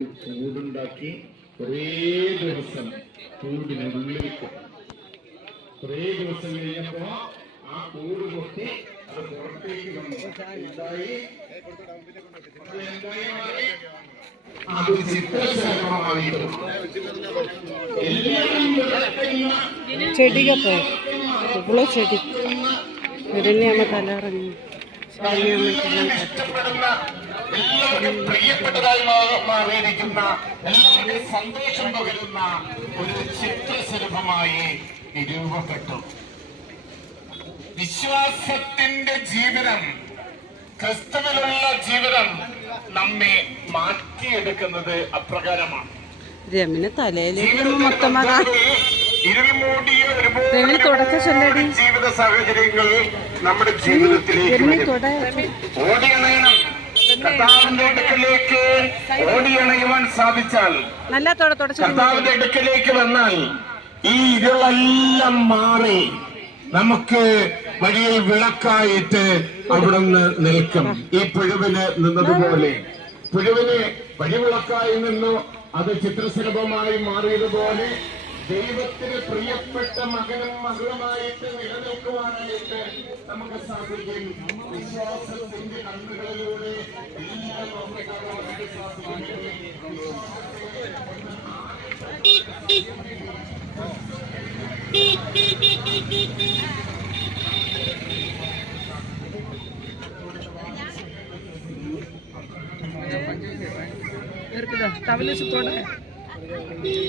കൂടുണ്ടാക്കി കുറേ ദിവസം കൂടിനുള്ളിൽ കുറേ ദിവസം കഴിഞ്ഞപ്പോ ആ കൂട് പൊട്ടി അത് പുറത്തേക്ക് വന്നു. എന്തായി? അത് ചിത്രശലഭമായിരുന്നു. ചെടിയൊക്കെ ചെടി ഇതിനെയാണ് തലയിറങ്ങി ഇഷ്ടപ്പെടുന്ന എല്ലാവർക്കും പ്രിയപ്പെട്ടതായി മാറിയിരിക്കുന്ന എല്ലാവർക്കും സന്തോഷം പകരുന്ന ഒരു ചിത്രശലഭമായി രൂപപ്പെട്ടു. വിശ്വാസത്തിന്റെ ജീവിതം, ക്രിസ്തുവിലുള്ള ജീവിതം നമ്മെ മാറ്റിയെടുക്കുന്നത് അപ്രകാരമാണ്. രമിന് തലയിലേക്ക് മൊത്തമാകാൻ ജീവിത സാഹചര്യങ്ങൾ നമ്മുടെ ജീവിതത്തിലേക്ക് ഓടിയണയണം. കർത്താവിന്റെ അടുക്കലേക്ക് ഓടിയണയുവാൻ സാധിച്ചാൽ, കർത്താവിന്റെ അടുക്കലേക്ക് വന്നാൽ ഈ ഇരുളെല്ലാം മാറി നമുക്ക് വഴിയിൽ വിളക്കായിട്ട് അവിടുന്ന് നിൽക്കും. ഈ പുഴുവിന് നിന്നതുപോലെ പുഴുവിന് വഴിവിളക്കായി നിന്നു, അത് ചിത്രശലഭമായി മാറിയതുപോലെ ദൈവത്തിന് പ്രിയപ്പെട്ട മകനും മകളുമായിട്ട് നിലനിൽക്കുവാനായിട്ട് നമുക്ക് സാധിക്കും. വിശ്വാസത്തിന്റെ കണ്ണുകളിലൂടെ എല്ലാം നമുക്ക് കാണാനായിട്ട് സാധിക്കും.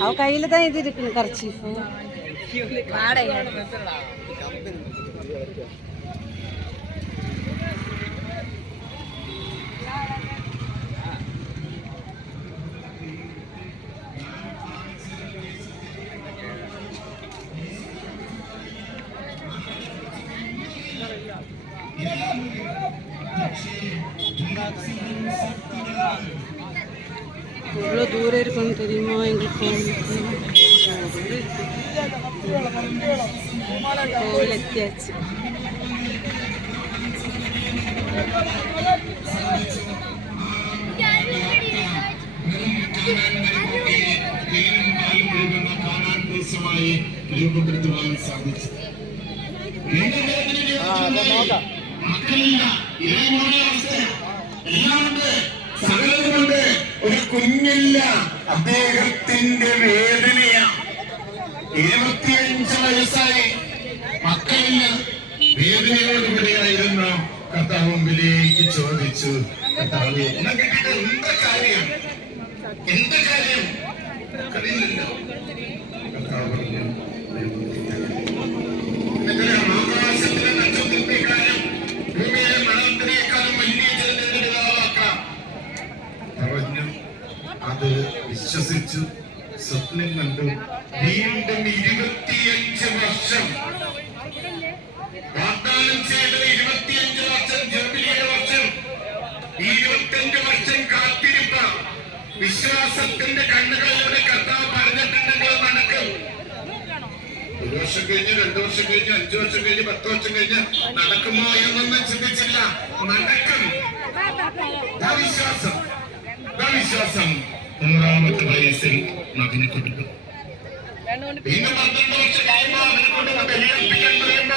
അവ കയ്യില് തന്നെ ഇതിരിക്കുന്നു കർച്ചീഫ്. எவ்வளோ தூரம் இருக்குன்னு தெரியுமா எங்களுக்கு? கோவில் எத்தியாச்சு. രൂപപ്പെടുത്തുവാൻ സാധിച്ചു. സകലതുകൊണ്ട് ഒരു കുഞ്ഞില്ല, അദ്ദേഹത്തിന്റെ വേദനയാണ്. 75 വയസ്സായി, മക്കളില്ല, വേദനയോടുകൂടിയായിരുന്നു. കർത്താവ് മുമ്പിലേക്ക് ചോദിച്ചു, കർത്താവേ എന്താ കാര്യം, എന്താ കാര്യം അറിയില്ലല്ലോ. കർത്താവ് പറഞ്ഞു, ആകാശത്തിലെ നക്ഷത്രത്തെക്കാളും ഭൂമിയിലെ മണത്തിനേക്കാളും വലിയ ജലനിധികളാക്കാം പറഞ്ഞു. അത് വിശ്വസിച്ചു, സ്വപ്നം കണ്ടു. വീണ്ടും 25 വർഷം വാഗ്ദാനം ചെയ്തത്, 25 വർഷം ജൂബിലിയുടെ വർഷം, 25 വർഷം കാത്തിരിപ്പ. വിശ്വാസത്തിന്റെ കണ്ണുകളിലൂടെ കർത്താവ് പറഞ്ഞിട്ടുണ്ടെങ്കിൽ നടക്കും. 1 വർഷം കഴിഞ്ഞ്, 2 വർഷം കഴിഞ്ഞ്, 5 വർഷം കഴിഞ്ഞ്, 10 വർഷം കഴിഞ്ഞ് നടക്കുമോ എന്നൊന്നും ചിന്തിച്ചില്ല. നടക്കും. വിശ്വാസം, വിശ്വാസം. 100ാമത്തെ വയസ്സിൽ മകനെ കൊടുക്കും. പിന്നെ 12 വർഷം കഴിയുമ്പോൾ അവനെ കൊണ്ട് ബലിയർപ്പിക്കേണ്ടത്